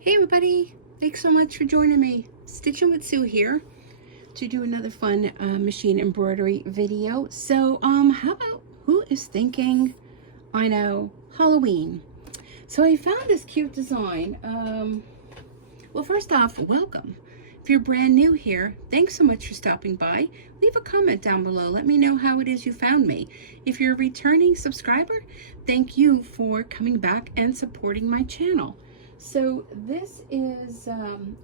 Hey everybody, thanks so much for joining me. Stitching with Sue here to do another fun machine embroidery video. So how about, who is thinking, I know, Halloween? So I found this cute design. Well, first off, welcome. If you're brand new here, thanks so much for stopping by. Leave a comment down below. Let me know how it is you found me. If you're a returning subscriber, thank you for coming back and supporting my channel. So this is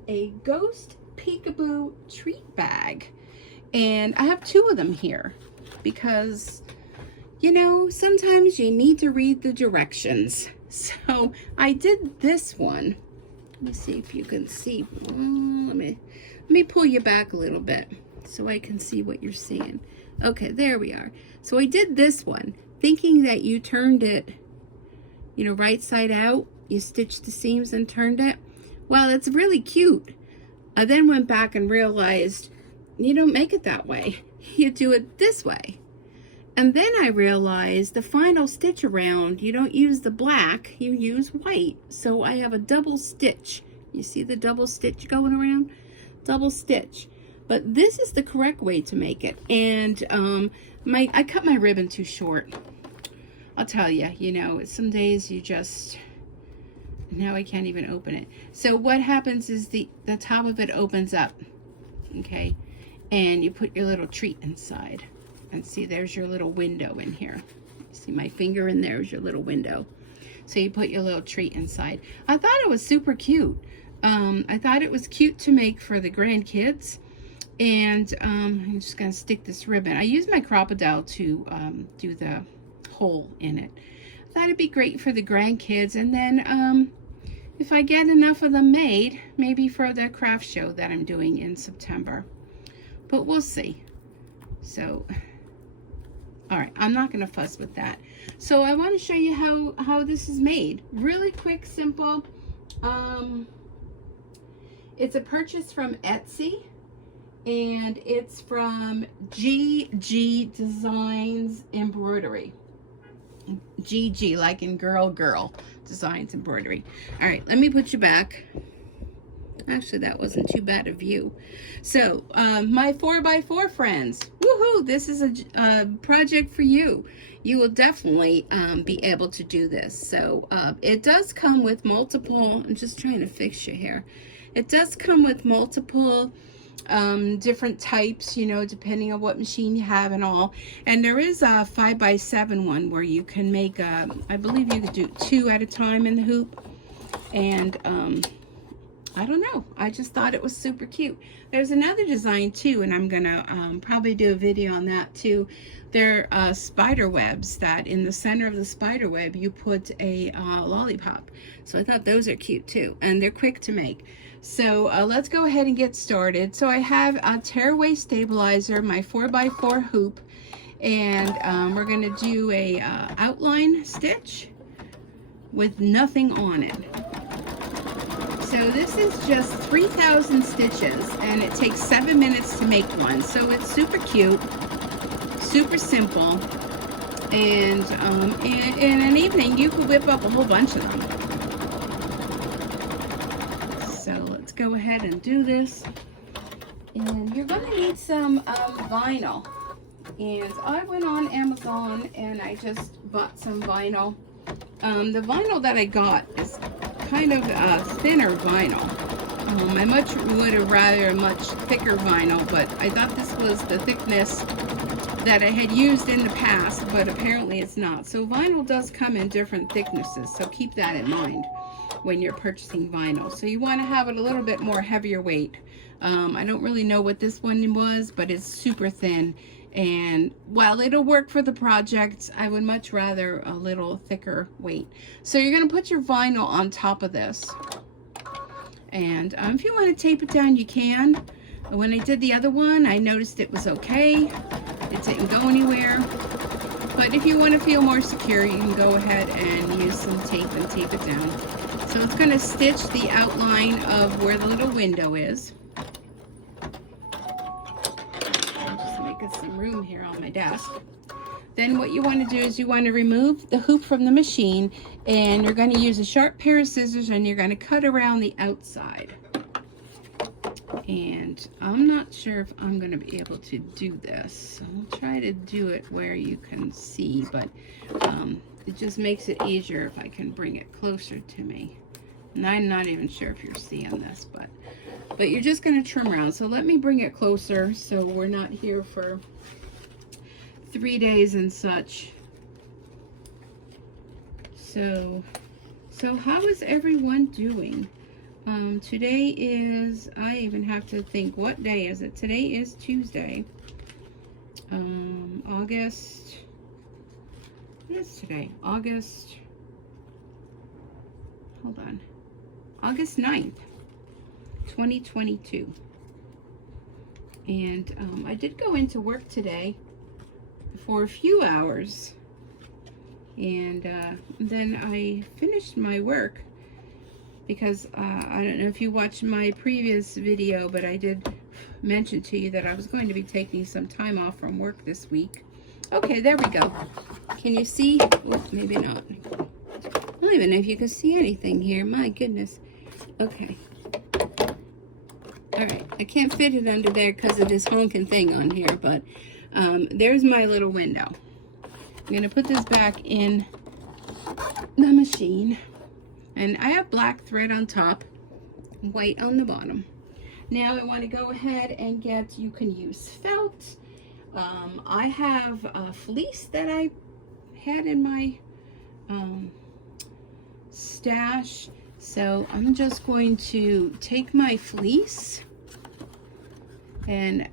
a ghost peekaboo treat bag, and I have two of them here because, you know, sometimes you need to read the directions. So I did this one. Let me see if you can see. Let me pull you back a little bit so I can see what you're seeing. Okay, there we are. So I did this one thinking that you turned it, you know, right side out. You stitched the seams and turned it. Well, it's really cute. I then went back and realized you don't make it that way. You do it this way. And then I realized the final stitch around, you don't use the black, you use white. So I have a double stitch. You see the double stitch going around? Double stitch. But this is the correct way to make it. And I cut my ribbon too short. I'll tell you, you know, some days you just... Now I can't even open it. So what happens is the top of it opens up, okay? And you put your little treat inside. And see, there's your little window in here. See my finger in there is your little window. So you put your little treat inside. I thought it was super cute. I thought it was cute to make for the grandkids. And I'm just gonna stick this ribbon. I used my crocodile to do the hole in it. I thought it'd be great for the grandkids. And then if I get enough of them made, maybe for the craft show that I'm doing in September. But we'll see. So, all right, I'm not gonna fuss with that. So I want to show you how this is made. Really quick, simple. It's a purchase from Etsy, and it's from GG Design Embroidery. GG, like in girl Designs Embroidery. All right, let me put you back. Actually, that wasn't too bad a view. So my 4x4 friends, woohoo, this is a project for you. You will definitely be able to do this. So it does come with multiple, I'm just trying to fix you here. It does come with multiple different types, you know, depending on what machine you have and all. And there is a 5x7 one where you can make I believe you could do 2 at a time in the hoop. And I don't know, I just thought it was super cute. There's another design too, and I'm gonna probably do a video on that too. They're spider webs that in the center of the spider web you put a lollipop. So I thought those are cute too, and they're quick to make. So let's go ahead and get started. So I have a tearaway stabilizer, my 4x4 hoop, and we're gonna do a outline stitch with nothing on it. So this is just 3,000 stitches, and it takes 7 minutes to make one. So it's super cute, super simple, and in an evening you could whip up a whole bunch of them. So let's go ahead and do this. And you're going to need some vinyl. And I went on Amazon and I just bought some vinyl. The vinyl that I got is kind of a thinner vinyl. I would have rather a much thicker vinyl, but I thought this was the thickness that I had used in the past, but apparently it's not. So vinyl does come in different thicknesses, so keep that in mind when you're purchasing vinyl. So you want to have it a little bit more heavier weight. I don't really know what this one was, but it's super thin. And while it'll work for the project, I would much rather a little thicker weight. So you're going to put your vinyl on top of this. And if you want to tape it down, you can. When I did the other one, I noticed it was okay. It didn't go anywhere. But if you want to feel more secure, you can go ahead and use some tape and tape it down. So it's going to stitch the outline of where the little window is. Some room here on my desk. Then what you want to do is you want to remove the hoop from the machine, and you're going to use a sharp pair of scissors, and you're going to cut around the outside. And I'm not sure if I'm going to be able to do this. I'll try to do it where you can see, but it just makes it easier if I can bring it closer to me. And I'm not even sure if you're seeing this, but you're just going to trim around. So let me bring it closer so we're not here for 3 days and such. So how is everyone doing? Today is, I even have to think, what day is it? Today is Tuesday. August, what is today? August 9th, 2022. And I did go into work today for a few hours, and then I finished my work because I don't know if you watched my previous video, but I did mention to you that I was going to be taking some time off from work this week. Okay, there we go. Can you see? Oops, maybe not. I don't even know if you can see anything here. My goodness. Okay. All right. I can't fit it under there because of this honking thing on here, but there's my little window. I'm going to put this back in the machine. And I have black thread on top, white on the bottom. Now I want to go ahead and get, you can use felt. I have a fleece that I had in my stash. So I'm just going to take my fleece, and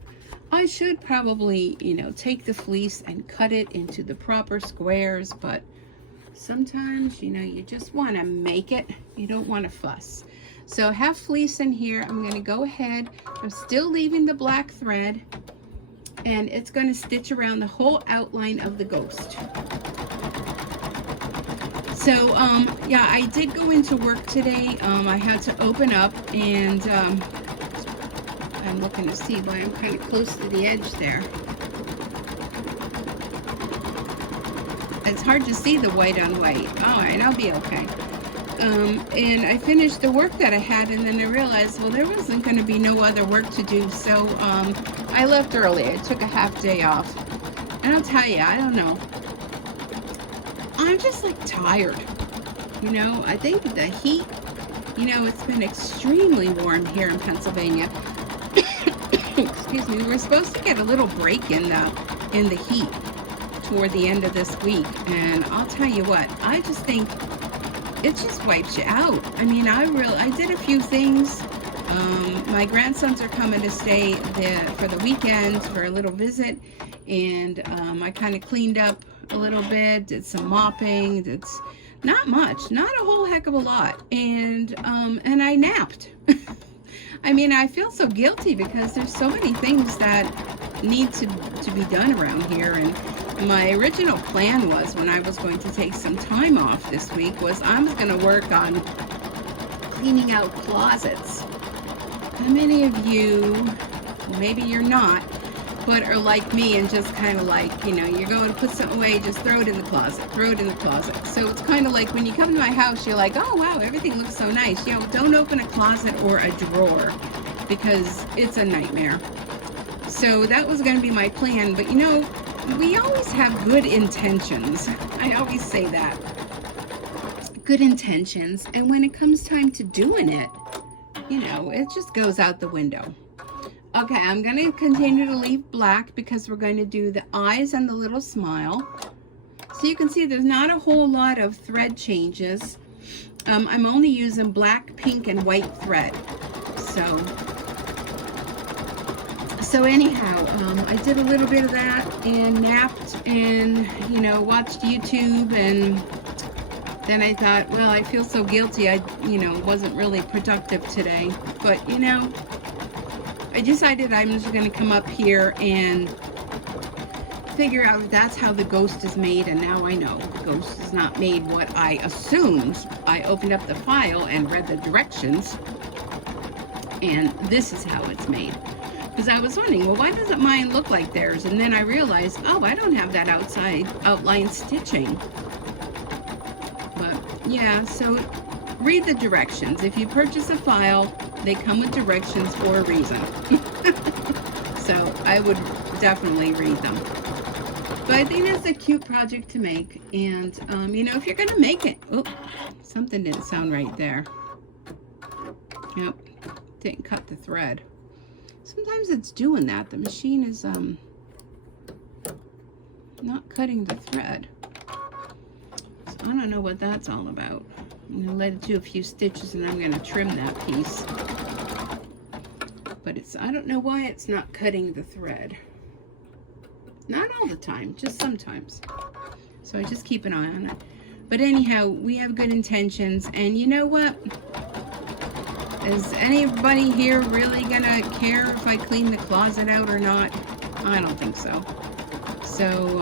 I should probably, you know, take the fleece and cut it into the proper squares, but sometimes, you know, you just want to make it. You don't want to fuss. So I have fleece in here. I'm going to go ahead. I'm still leaving the black thread, and it's going to stitch around the whole outline of the ghost. So, yeah, I did go into work today. I had to open up, and I'm looking to see why I'm kind of close to the edge there. It's hard to see the white on white. All right, I'll be okay. And I finished the work that I had, and then I realized, well, there wasn't going to be no other work to do, so I left early. I took a half day off. And I'll tell you, I don't know. I'm just like tired. You know, I think the heat, you know, it's been extremely warm here in Pennsylvania. Excuse me. We're supposed to get a little break in the heat toward the end of this week, and I'll tell you what, I just think it just wipes you out. I mean, I did a few things. My grandsons are coming to stay for the weekend for a little visit, and I kind of cleaned up a little bit, did some mopping. It's not much, not a whole heck of a lot, and I napped. I mean, I feel so guilty because there's so many things that need to be done around here. And my original plan was, when I was going to take some time off this week, was I was going to work on cleaning out closets. How many of you, maybe you're not, but are like me and just kind of like, you know, you're going to put something away, just throw it in the closet, throw it in the closet. So it's kind of like when you come to my house, you're like, oh wow, everything looks so nice. You know, don't open a closet or a drawer because it's a nightmare. So that was going to be my plan, but you know, we always have good intentions. I always say that. Good intentions, and when it comes time to doing it, you know, it just goes out the window. Okay, I'm going to continue to leave black because we're going to do the eyes and the little smile. So you can see there's not a whole lot of thread changes. I'm only using black, pink, and white thread. So anyhow, I did a little bit of that and napped and, you know, watched YouTube, and then I thought, well, I feel so guilty. I, you know, wasn't really productive today. But, you know, I decided I'm just going to come up here and figure out if that's how the ghost is made, and now I know the ghost is not made what I assumed. I opened up the file and read the directions, and this is how it's made. Because I was wondering, well, why doesn't mine look like theirs? And then I realized, oh, I don't have that outside outline stitching. But yeah, so read the directions. If you purchase a file, they come with directions for a reason. So I would definitely read them. But I think that's a cute project to make. And, you know, if you're going to make it... Oh, something didn't sound right there. Yep, didn't cut the thread. Sometimes it's doing that. The machine is not cutting the thread. So I don't know what that's all about. I'm going to let it do a few stitches and I'm going to trim that piece. But it's, I don't know why it's not cutting the thread. Not all the time, just sometimes. So I just keep an eye on it. But anyhow, we have good intentions. And you know what? Is anybody here really gonna care if I clean the closet out or not? I don't think so. So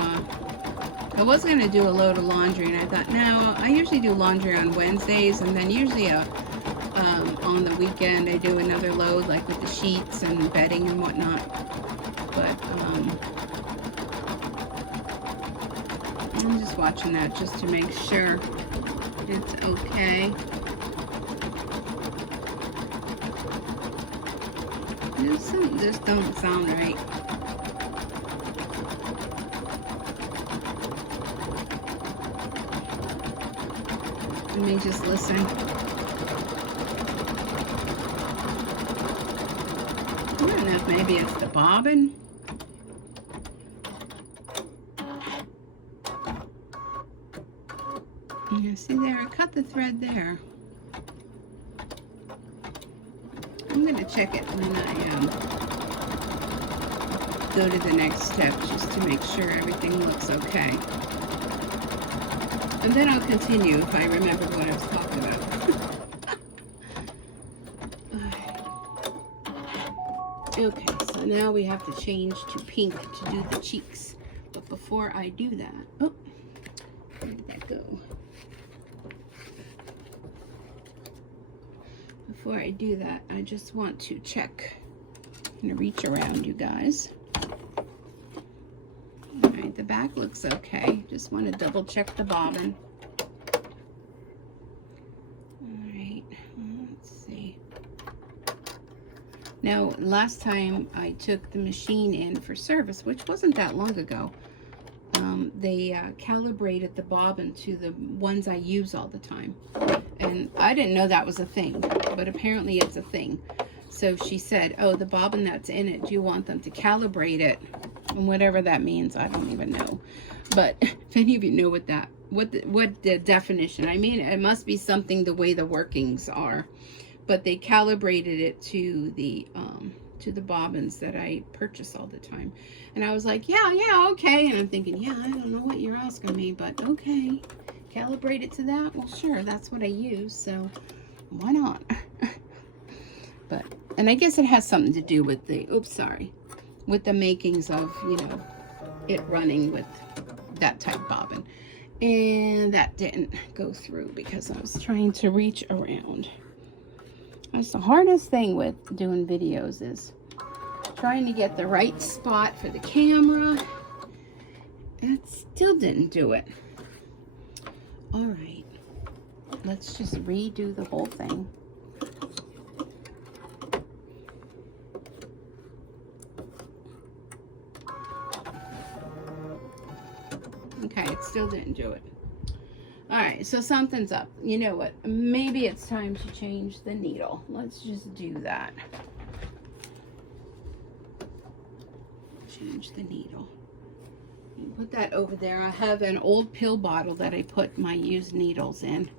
I was gonna do a load of laundry, and I thought, no, I usually do laundry on Wednesdays, and then usually on the weekend I do another load, like with the sheets and bedding and whatnot. But I'm just watching that just to make sure it's okay. There's something just don't sound right. Let me just listen. I don't know if maybe it's the bobbin. Yeah, see there, I cut the thread there. I'm going to check it when I go to the next step, just to make sure everything looks okay. And then I'll continue if I remember what I was talking about. Okay, so now we have to change to pink to do the cheeks. But before I do that, oh, where did that go? Before I do that, I just want to check. I'm going to reach around, you guys. All right, the back looks okay. Just want to double check the bobbin. All right, let's see. Now, last time I took the machine in for service, which wasn't that long ago, they calibrated the bobbin to the ones I use all the time. And I didn't know that was a thing, but apparently it's a thing. So she said, oh, the bobbin that's in it, do you want them to calibrate it? And whatever that means, I don't even know. But if any of you know what the definition, I mean, it must be something the way the workings are. But they calibrated it to the bobbins that I purchase all the time. And I was like, yeah, okay. And I'm thinking, yeah, I don't know what you're asking me, but okay. Calibrate it to that? Well, sure, that's what I use, so why not? But, and I guess it has something to do with the, oops, sorry, with the makings of, you know, it running with that type bobbin. And that didn't go through because I was trying to reach around. That's the hardest thing with doing videos, is trying to get the right spot for the camera. It still didn't do it. All right, let's just redo the whole thing. Okay, it still didn't do it. All right, so something's up. You know what? Maybe it's time to change the needle. Let's just do that. Change the needle. Put that over there. I have an old pill bottle that I put my used needles in.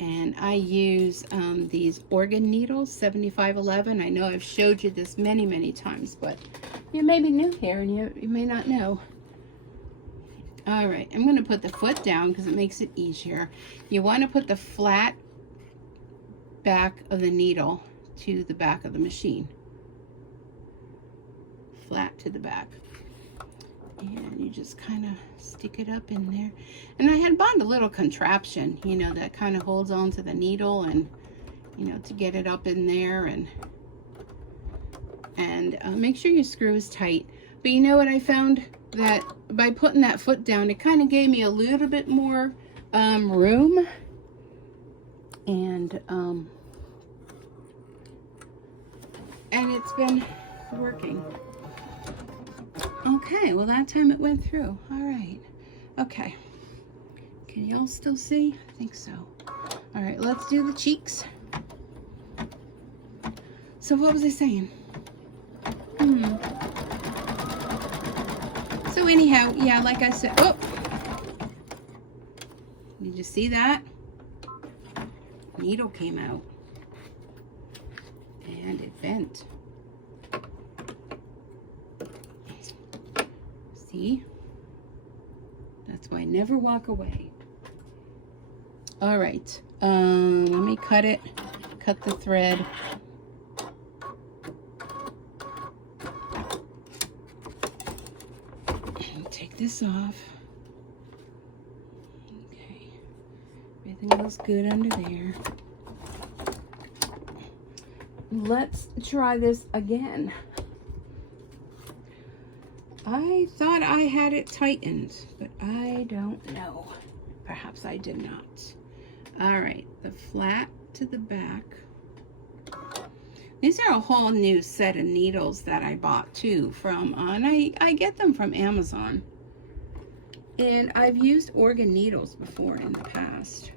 And I use these organ needles, 7511. I know I've showed you this many, many times, but you may be new here and you may not know. All right, I'm going to put the foot down because it makes it easier. You want to put the flat back of the needle to the back of the machine. Flat to the back. And you just kind of stick it up in there. And I had bought a little contraption, you know, that kind of holds on to the needle and, you know, to get it up in there. And and make sure your screw is tight. But you know what I found? That by putting that foot down, it kind of gave me a little bit more room, and it's been working. Okay, well, that time it went through. All right. Okay. Can y'all still see? I think so. All right, let's do the cheeks. So what was I saying? So anyhow, yeah, like I said, oh, did you see that? Needle came out and it bent. See? That's why I never walk away. All right, let me cut it, cut the thread. Take this off. Okay, everything looks good under there. Let's try this again. I thought I had it tightened, but I don't know. Perhaps I did not. All right, the flat to the back. These are a whole new set of needles that I bought too from, and I get them from Amazon. And I've used organ needles before in the past.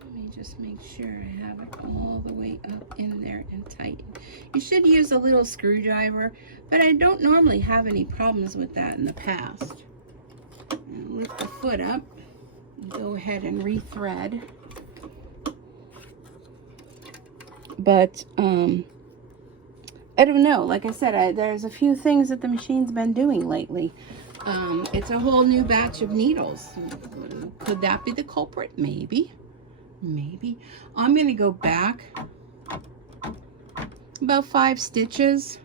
Let me just make sure I have it all the way up in there and tighten. You should use a little screwdriver, but I don't normally have any problems with that in the past. And lift the foot up and go ahead and rethread. But I don't know, like I said, there's a few things that the machine's been doing lately. It's a whole new batch of needles. Could that be the culprit? Maybe. Maybe. I'm going to go back about 5 stitches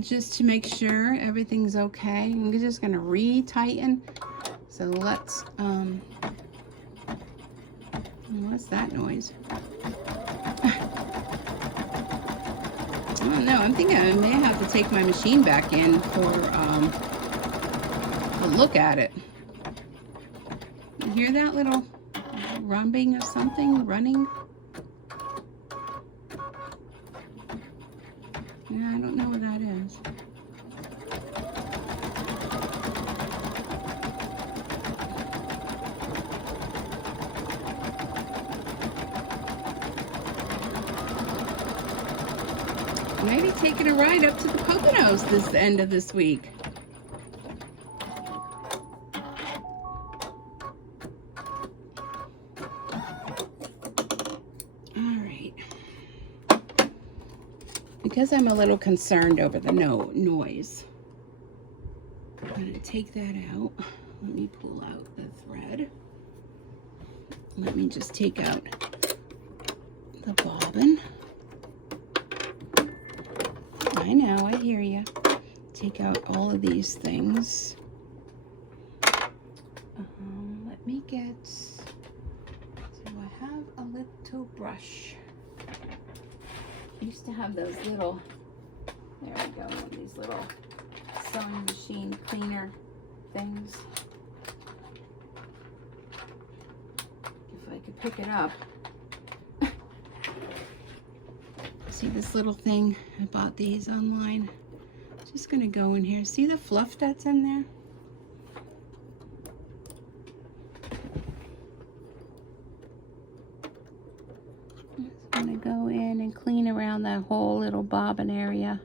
just to make sure everything's okay. I'm just going to re-tighten. So let's, what's that noise? I don't know. I'm thinking I may have to take my machine back in for a look at it. You hear that little rumbling of something running? Yeah, I don't know what that is. Maybe taking a ride up to the Poconos this end of this week. All right. Because I'm a little concerned over the noise, I'm going to take that out. Let me pull out the thread. Let me just take out the bobbin. I know, I hear you. Take out all of these things. Let me get, do I have a little brush? I used to have those little, there we go, these little sewing machine cleaner things. If I could pick it up. See this little thing? I bought these online. Just gonna go in here. See the fluff that's in there? Just gonna go in and clean around that whole little bobbin area.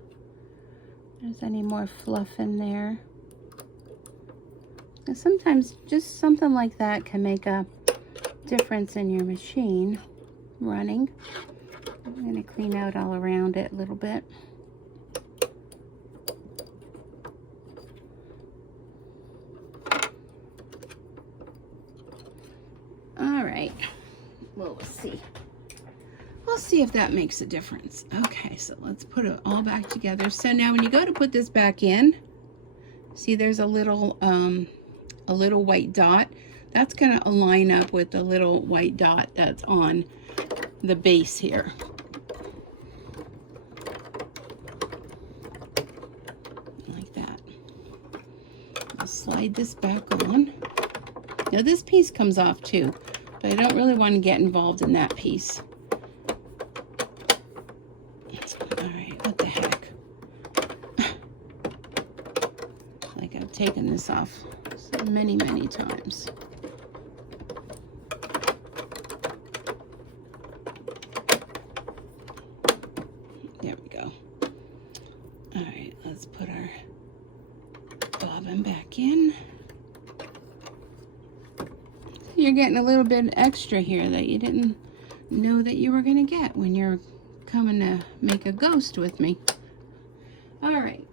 If there's any more fluff in there. And sometimes just something like that can make a difference in your machine running. I'm going to clean out all around it a little bit. All right. Well, let's see. We'll see if that makes a difference. Okay, so let's put it all back together. So now when you go to put this back in, see there's a little white dot. That's going to line up with the little white dot that's on the base here. slide this back on. Now this piece comes off too, but I don't really want to get involved in that piece. All right, what the heck? Like I've taken this off so many times. There we go. All right, let's put our bobbin back in. You're getting a little bit extra here that you didn't know that you were going to get when you're coming to make a ghost with me. All right,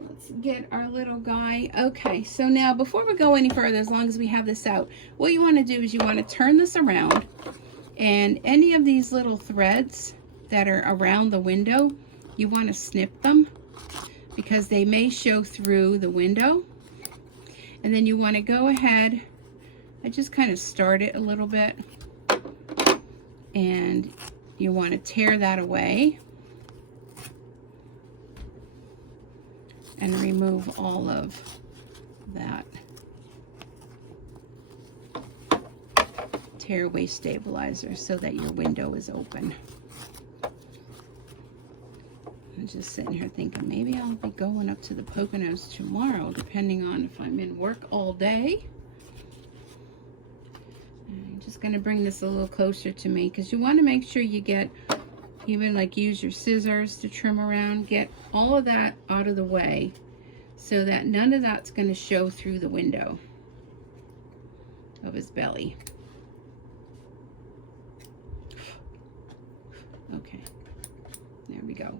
let's get our little guy. Okay, so now before we go any further, as long as we have this out, what you want to do is you want to turn this around, and any of these little threads that are around the window, you want to snip them because they may show through the window. And then you want to go ahead, I just kind of start it a little bit, and you want to tear that away and remove all of that tearaway stabilizer so that your window is open. I'm just sitting here thinking maybe I'll be going up to the Poconos tomorrow, depending on if I'm in work all day. I'm just going to bring this a little closer to me because you want to make sure you get, even like use your scissors to trim around, get all of that out of the way so that none of that's going to show through the window of his belly. Okay, there we go.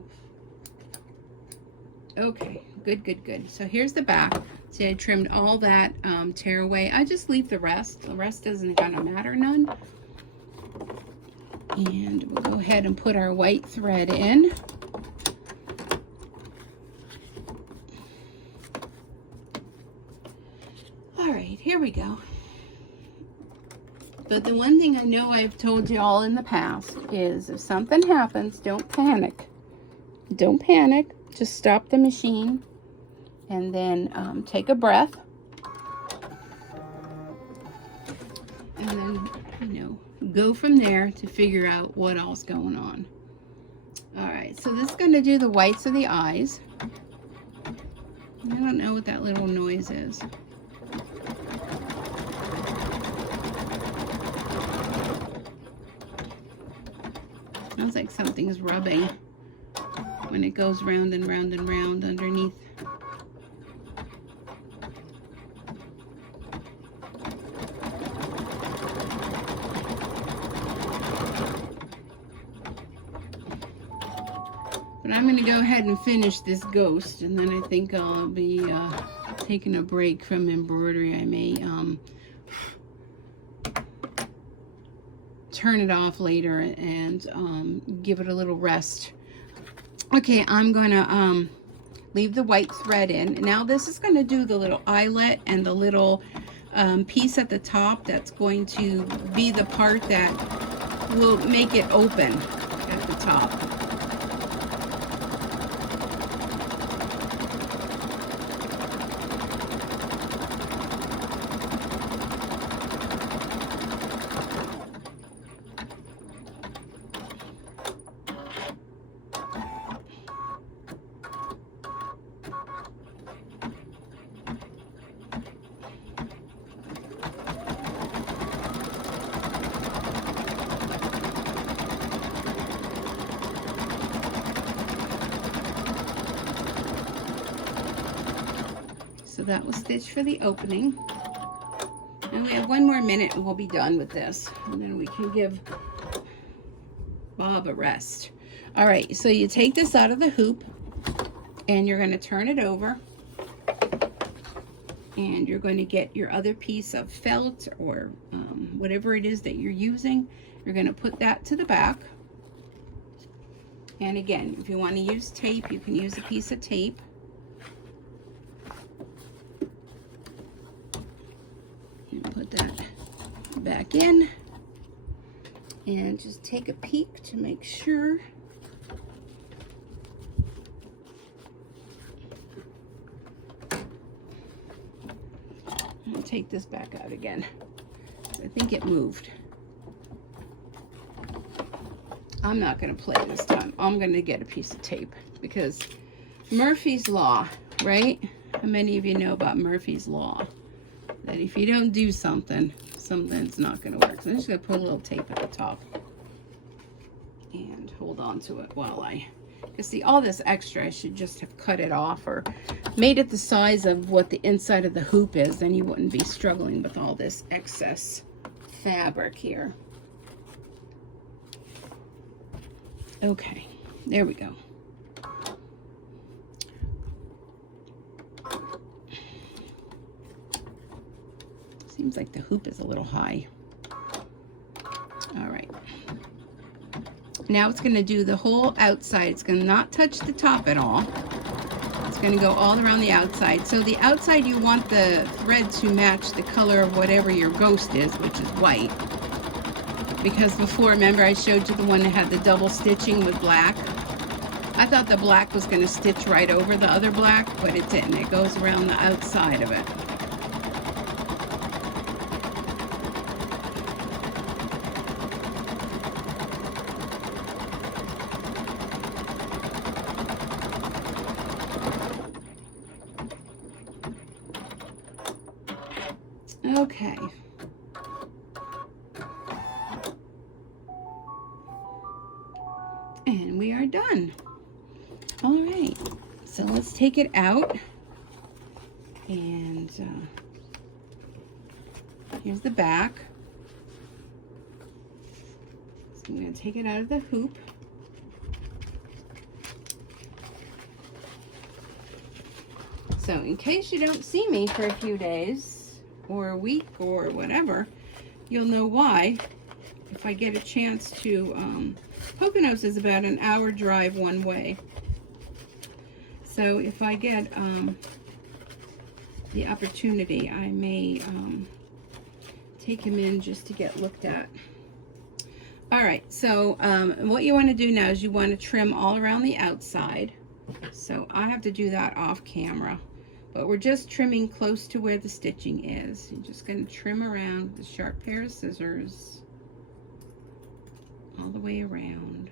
Okay, good. So here's the back. See, I trimmed all that tear away. I just leave the rest. The rest isn't gonna matter none. And we'll go ahead and put our white thread in. All right, here we go. But the one thing I know I've told you all in the past is if something happens, don't panic. Don't panic. Just stop the machine and then take a breath. And then, you know, go from there to figure out what else going on. All right, so this is going to do the whites of the eyes. I don't know what that little noise is. Sounds like something's rubbing when it goes round and round and round underneath. But I'm going to go ahead and finish this ghost, and then I think I'll be taking a break from embroidery. I may turn it off later and give it a little rest. Okay, I'm gonna leave the white thread in. Now this is gonna do the little eyelet and the little piece at the top that's going to be the part that will make it open at the top. So that was stitched for the opening. And we have one more minute and we'll be done with this. And then we can give Bob a rest. All right, so you take this out of the hoop and you're going to turn it over. And you're going to get your other piece of felt or whatever it is that you're using. You're going to put that to the back. And again, if you want to use tape, you can use a piece of tape. Put that back in and just take a peek to make sure. take this back out again. I think it moved. I'm not going to play this time. I'm going to get a piece of tape because Murphy's Law, right? How many of you know about Murphy's Law? That if you don't do something, something's not going to work. So I'm just going to put a little tape at the top and hold on to it while because see, all this extra, I should just have cut it off or made it the size of what the inside of the hoop is. Then you wouldn't be struggling with all this excess fabric here. Okay, there we go. Seems like the hoop is a little high. All right. Now it's going to do the whole outside. It's going to not touch the top at all. It's going to go all around the outside. So the outside, you want the thread to match the color of whatever your ghost is, which is white. Because before, remember, I showed you the one that had the double stitching with black. I thought the black was going to stitch right over the other black, but it didn't. It goes around the outside of it. Okay. And we are done. All right, so let's take it out. And here's the back. So I'm going to take it out of the hoop. So in case you don't see me for a few days or a week or whatever, you'll know why. If I get a chance to, Poconos is about an hour drive one way. So if I get the opportunity, I may take him in just to get looked at. All right, so what you want to do now is you want to trim all around the outside. So I have to do that off camera, but we're just trimming close to where the stitching is. You're just going to trim around with a sharp pair of scissors all the way around.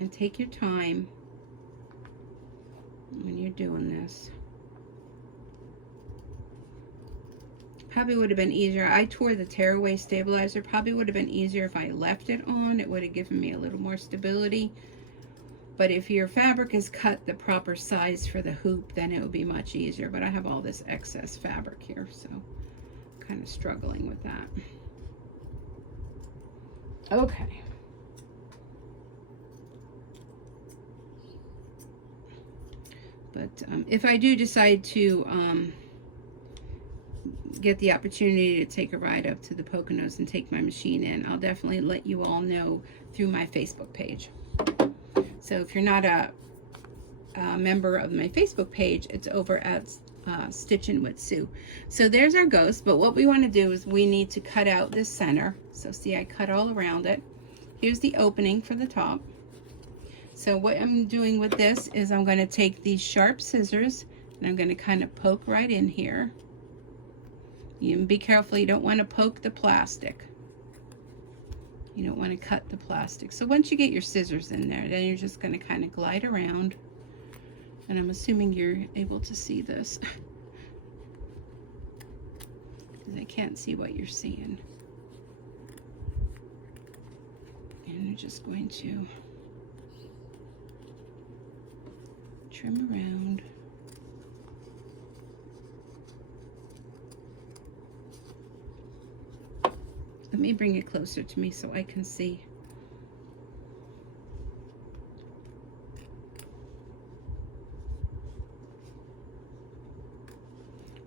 And take your time when you're doing this. Probably would have been easier. I tore the tearaway stabilizer. Probably would have been easier if I left it on. It would have given me a little more stability. But if your fabric is cut the proper size for the hoop, then it would be much easier. But I have all this excess fabric here, so I'm kind of struggling with that. Okay. But if I do decide to get the opportunity to take a ride up to the Poconos and take my machine in, I'll definitely let you all know through my Facebook page. So if you're not a member of my Facebook page, it's over at Stitchin' with Sue. So there's our ghost, but what we want to do is we need to cut out this center. So see, I cut all around it. Here's the opening for the top. So what I'm doing with this is I'm going to take these sharp scissors and I'm going to kind of poke right in here. You be careful, you don't want to poke the plastic. You don't want to cut the plastic. So once you get your scissors in there, then you're just going to kind of glide around. And I'm assuming you're able to see this, because I can't see what you're seeing. And you're just going to trim around. Let me bring it closer to me so I can see.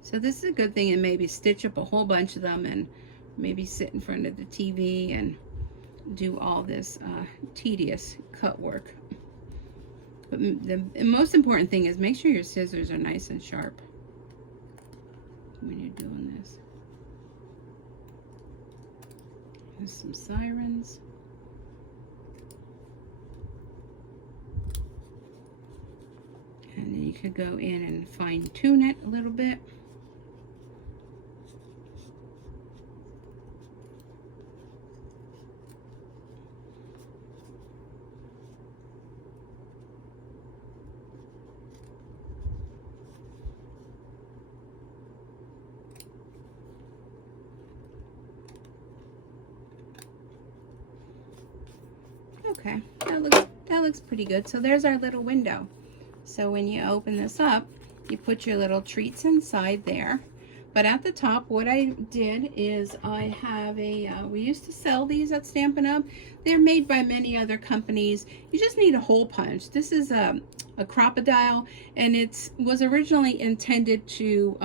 So this is a good thing, and maybe stitch up a whole bunch of them and maybe sit in front of the TV and do all this tedious cut work. But the most important thing is make sure your scissors are nice and sharp when you're doing this. There's some sirens. And then you could go in and fine tune it a little bit. Okay, that looks pretty good. So there's our little window. So when you open this up, you put your little treats inside there. But at the top, what I did is I have we used to sell these at Stampin' Up. They're made by many other companies. You just need a hole punch. This is a crocodile, and it was originally intended to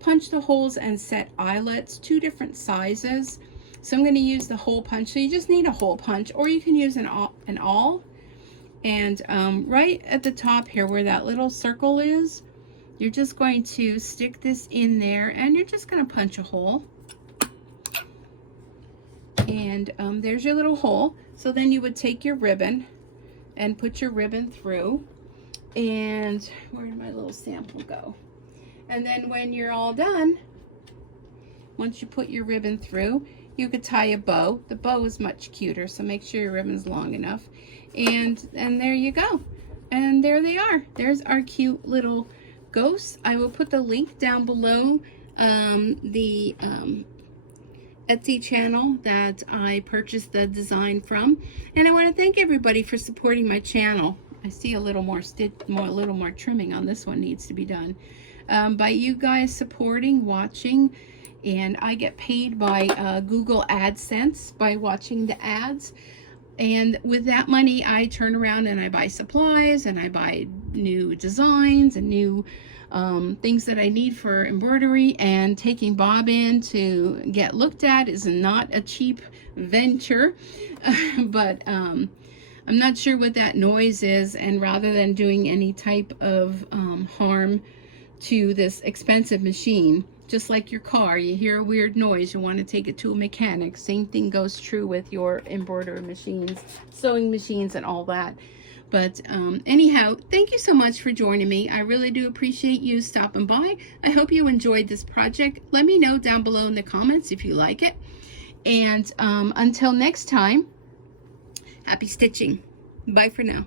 punch the holes and set eyelets, 2 different sizes. So I'm going to use the hole punch. So you just need a hole punch, or you can use an awl. And right at the top here where that little circle is, you're just going to stick this in there, and you're just going to punch a hole. And there's your little hole. So then you would take your ribbon and put your ribbon through. And where did my little sample go? And then when you're all done, once you put your ribbon through, you could tie a bow. The bow is much cuter, so make sure your ribbon's long enough. And there you go. And there they are. There's our cute little ghosts. I will put the link down below, the Etsy channel that I purchased the design from. And I want to thank everybody for supporting my channel. I see a little more trimming on this one needs to be done. By you guys supporting, watching, and I get paid by Google AdSense by watching the ads. And with that money, I turn around and I buy supplies, and I buy new designs and new things that I need for embroidery. And taking Bob in to get looked at is not a cheap venture. But I'm not sure what that noise is, and rather than doing any type of harm to this expensive machine, just like your car, you hear a weird noise, you want to take it to a mechanic. Same thing goes true with your embroidery machines, sewing machines, and all that. But anyhow, thank you so much for joining me. I really do appreciate you stopping by. I hope you enjoyed this project. Let me know down below in the comments if you like it. And until next time, happy stitching. Bye for now.